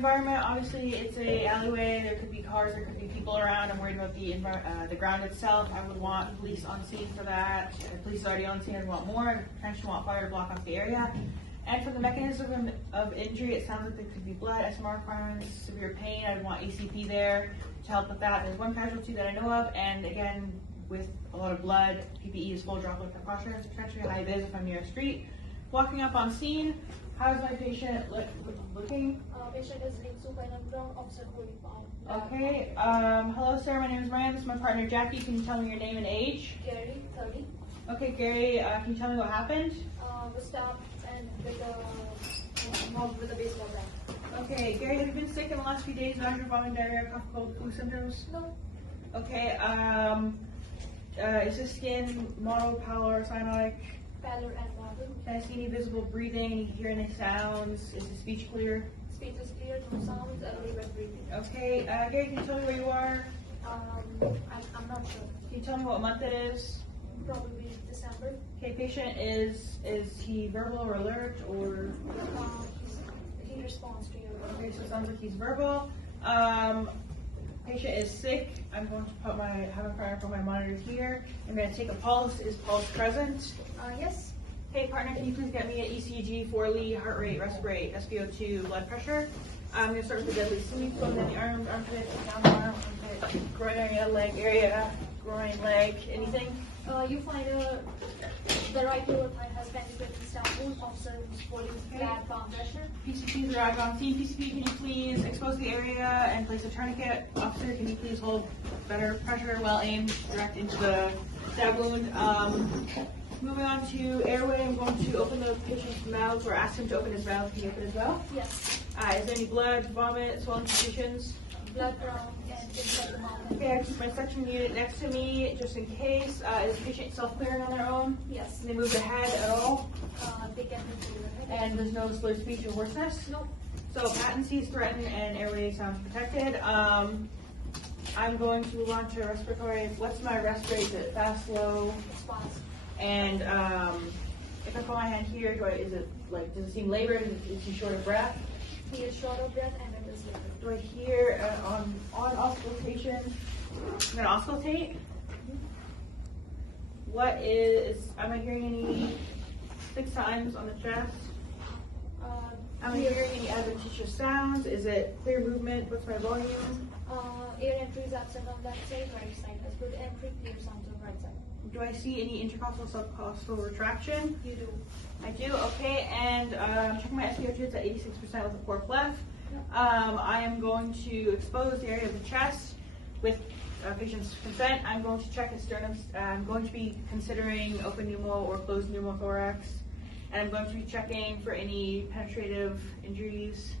environment, obviously it's a alleyway, there could be cars, there could be people around. I'm worried about the ground itself. I would want police on scene for that. If police are already on scene, I'd want more. I potentially want fire to block off the area. And for the mechanism of injury, it sounds like there could be blood, SMR requirements, severe pain. I'd want ACP there to help with that. There's one casualty that I know of, and again, with a lot of blood, PPE is full droplet precautions, potentially high vis if I'm near a street. Walking up on scene, how is my patient looking? Patient is linked to and ground officer holding palm. Okay, hello sir, my name is Ryan, this is my partner Jackie. Can you tell me your name and age? Gary, 30. Okay, Gary, can you tell me what happened? Was stabbed and with a baseball bat. Okay, Gary, have you been sick in the last few days? Nausea, vomiting, diarrhea, cough, cold, flu symptoms? No. Okay, is this skin mono, pallor, cyanotic? Pallor and water. Can I see any visible breathing? Any hear any sounds? Is the speech clear? Speech is clear, no sounds, elevated breathing. Okay, Gary, can you tell me where you are? I'm not sure. Can you tell me what month it is? Probably December. Okay, patient is he verbal or alert or? He responds to you. Okay, so it sounds like he's verbal. Patient is sick. I'm going to put have a partner put my monitor here. I'm going to take a pulse. Is pulse present? Yes. Okay, partner, can you please get me an ECG, 4 lead, heart rate, respirate, SpO2, blood pressure? I'm going to start with the deadly sweep. Go down the arm, armpit, down the arm, armpit, groin area, leg area, groin, leg, anything? You find the right lower thigh has penetrated Istanbul. Officer is holding flat palm pressure. PCPs arrived on scene. PCP, can you please expose the area and place a tourniquet? Officer, can you please hold better pressure, well aimed, direct into the stab wound? Moving on to airway, I'm going to open the patient's mouth or ask him to open his mouth. Can you open his mouth? Yes. Is there any blood, vomit, swollen conditions? Blood brown and inside the mouth. Okay, I keep my suction unit next to me just in case. Is the patient self-clearing on their own? Yes. Can they move their head at all? They can move their head. And there's no slurred speech or hoarseness? No. So patency is threatened and airway sounds protected. I'm going to move on to respiratory. What's my rest rate? Is it fast, slow? It's fast. And if I put my hand here, does it seem labored? Is he short of breath? He is short of breath and it is labored. Do I hear on auscultation? I'm going to auscultate. Am I hearing any 6 times on the chest? Am I hearing any adventitious sounds? Is it clear movement? What's my volume? Air entry is absent on left side, right side has good entry, clear sounds on right side. Do I see any intercostal, subcostal retraction? You do. I do, okay, and checking my SpO2, it's at 86% with a port left. Yep. I am going to expose the area of the chest with patient's consent. I'm going to check his sternum. I'm going to be considering open pneumo or closed pneumothorax. And I'm going to be checking for any penetrative injuries.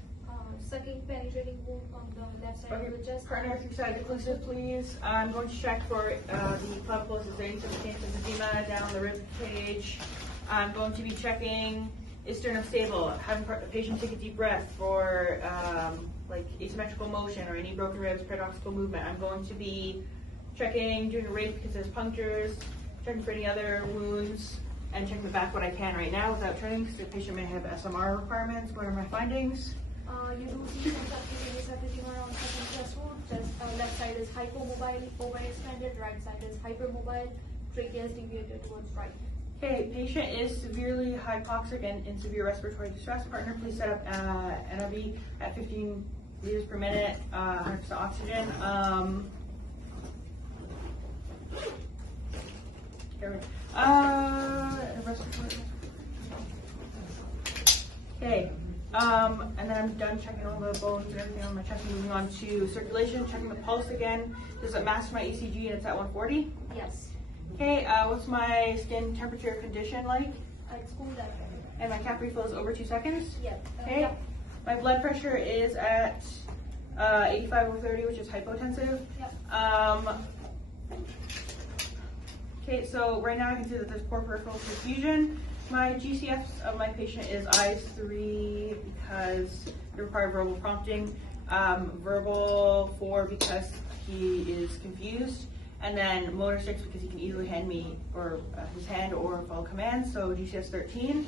Sucking penetrating wound on the left side of the chest. Partner 3-side occlusive, please. I'm going to check for the clavicles. Is there any substantial edema down the rib cage? I'm going to be checking, is sternum stable? Having the patient take a deep breath for like asymmetrical motion or any broken ribs, paradoxical movement. I'm going to be checking, doing a rape because there's punctures, checking for any other wounds, and checking the back what I can right now without turning because the patient may have SMR requirements. What are my findings? You do see some subcutaneous edema on second chest wound. Left side is hypomobile, overextended. Right side is hypermobile. Trachea is deviated towards right. Okay, patient is severely hypoxic and in severe respiratory distress. Partner, please set up NRV at 15 liters per minute, 100% oxygen. Okay, and then I'm done checking all the bones and everything on my chest. Moving on to circulation, checking the pulse again. Does it match my ECG and it's at 140? Yes. Okay, what's my skin temperature condition like? It's cool that way. And my cap refill is over 2 seconds? Yeah. Okay. Yep. My blood pressure is at 85/30, which is hypotensive. Yep. Okay, so right now I can see that there's poor peripheral perfusion. My GCS of my patient is eyes 3 because they require verbal prompting, verbal 4 because he is confused, and then motor 6 because he can easily hand me or his hand or follow commands, so GCS 13.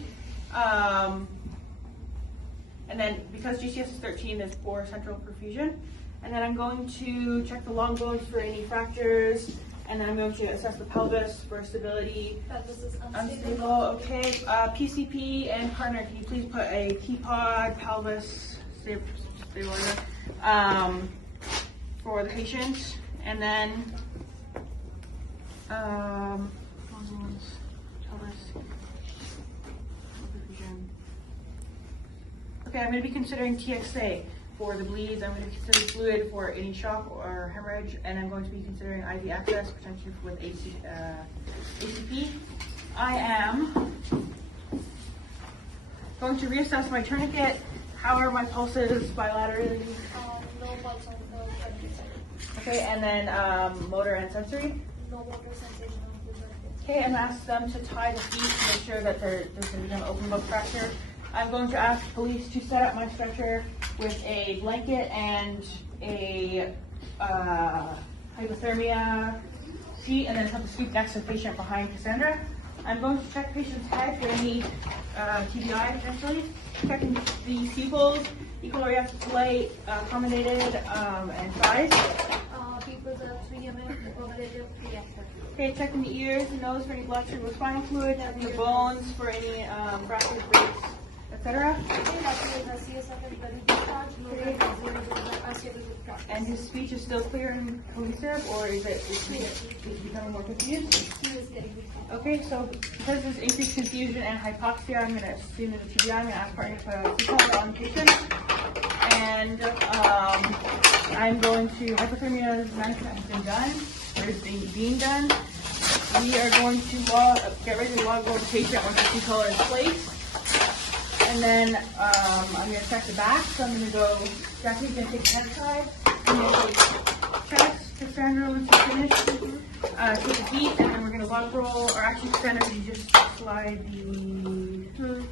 And then because GCS is 13, there's 4 central perfusion. And then I'm going to check the long bones for any fractures. And then I'm going to assess the pelvis for stability. Pelvis is Unstable, okay. PCP and partner, can you please put a T-pod pelvis stabilizer for the patient? And then pelvis. Okay, I'm going to be considering TXA for the bleeds. I'm going to be considering fluid for any shock or hemorrhage, and I'm going to be considering IV access, potentially with ACP. I am going to reassess my tourniquet. How are my pulses bilaterally? No pulse on the tourniquet side. Okay, and then motor and sensory. No motor sensation on the tourniquet. Okay, I'm asked them to tie the feet to make sure that there's going to be no open book fracture. I'm going to ask police to set up my stretcher with a blanket and a hypothermia sheet, and then put the scoop next to the patient behind Cassandra. I'm going to check the patient's head for any TBI potentially. Checking the pupils, equal reactive accommodated, and size. Pupils are 3 mm, accommodative, 3 active. Okay, checking the ears and nose for any blood cerebrospinal fluid, checking the bones for any fractures, breaks, etc. And his speech is still clear and cohesive, or is it becoming more confused? Okay, so because there's increased confusion and hypoxia, I'm going to assume it's a TBI. I'm going to ask partner to put a seatbelt on the patient. And I'm going to, hypothermia management has been done, or is being done. We are going to get ready to log roll the patient once the C-collar is placed. And then I'm going to check the back. So I'm going to go, Jackie's going to take the head side. I'm going to take chest, Cassandra, once you finish. Take the feet, and then we're going to log roll. Or actually, Cassandra, can you just slide the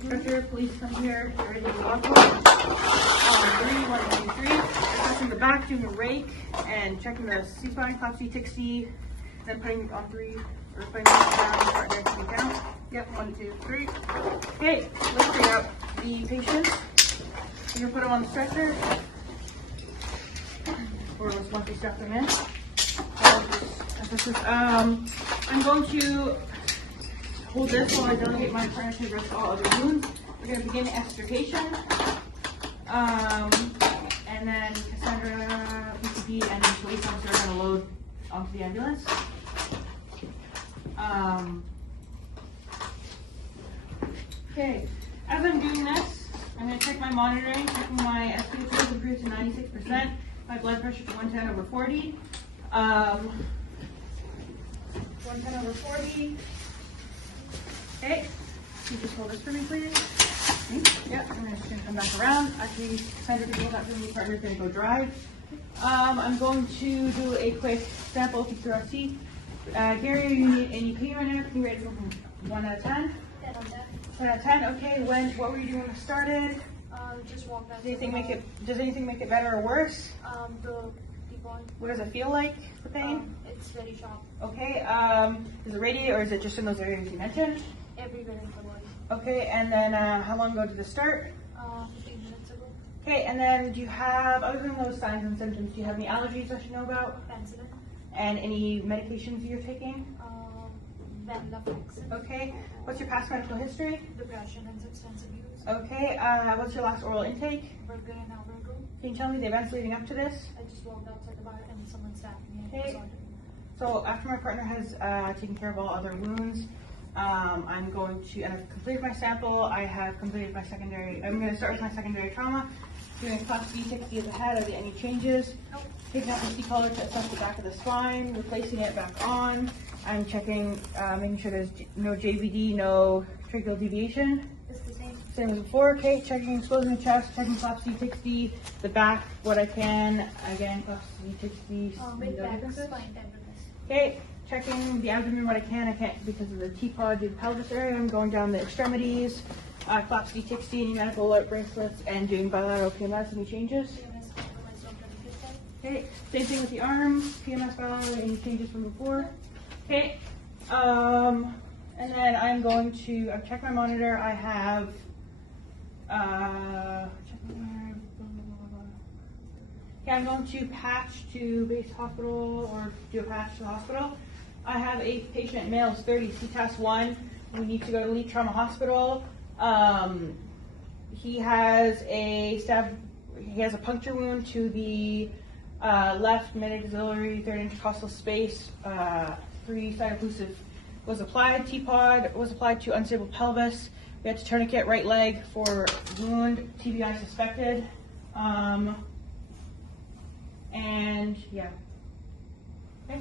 stretcher? Please come here. Get ready to log roll. 3, 1, 2, 3. Checking the back, doing a rake, and checking the C-spine, clap C, tick C. Then putting it on 3, or putting it down, start there to count. Yep, 1, 2, 3. Okay, let's bring up the patient. You're gonna put him on the stretcher. Or let's once we strap them in. I'm going to hold this while I delegate my partner to address all other wounds. We're gonna begin extrication. And then Cassandra, PCP, and the police officer are gonna load onto the ambulance. Okay, as I'm doing this, I'm going to check my monitoring, checking my SpO2 has improved to 96%, my blood pressure to 110/40. 110/40. Okay, can you just hold this for me, please? Yep, I'm just going to come back around. Actually, Sandra can hold that for me, partner's going to go drive. I'm going to do a quick sample PCRC. Gary, you need any pain right now? Can you rate it from 1 out of 10? 10 on 10. 10 out of 10, okay. What were you doing when you started? Just walked out. Does anything make it better or worse? The T-pod. What does it feel like, the pain? It's very sharp. Okay, is it radiated or is it just in those areas you mentioned? Everywhere in the body. Okay, and then how long ago did this start? 15 minutes ago. Okay, and then do you have, other than those signs and symptoms, do you have any allergies I should know about? Penicillin. And any medications you're taking? Venlafaxine. Okay, what's your past medical history? Depression and substance abuse. Okay, what's your last oral intake? Burger and albergo. Can you tell me the events leading up to this? I just walked outside the bar and someone stabbed me. Okay. So after my partner has taken care of all other wounds, I'm going to, and I've completed my sample, I have completed my secondary, I'm going to start with my secondary trauma, doing a class B 60 at the head. Are there any changes? Nope. Taking out the C-collar to assess the back of the spine, replacing it back on. I'm checking, making sure there's no JVD, no tracheal deviation. It's the same. Same as before. Okay, checking exposing the chest, checking class C 60, the back, what I can. Again, class C 60. Mid back, spine tenderness. Okay, checking the abdomen, what I can. I can't because of the T-pod, the pelvis area. I'm going down the extremities, class C 60, any medical alert bracelets, and doing bilateral PMS. Any changes? PMS compromised on 25th. Okay, same thing with the arm, PMS bilateral, any changes from before? Okay, and then I'm going to check my monitor. I have check Okay, I'm going to patch to base hospital or do a patch to the hospital. I have a patient, male, is 30, CTAS 1. We need to go to Elite Trauma Hospital. He has a puncture wound to the left mid-axillary third intercostal space. 3-side occlusive was applied. T-pod was applied to unstable pelvis. We had to tourniquet right leg for wound, TBI suspected. And yeah. Okay.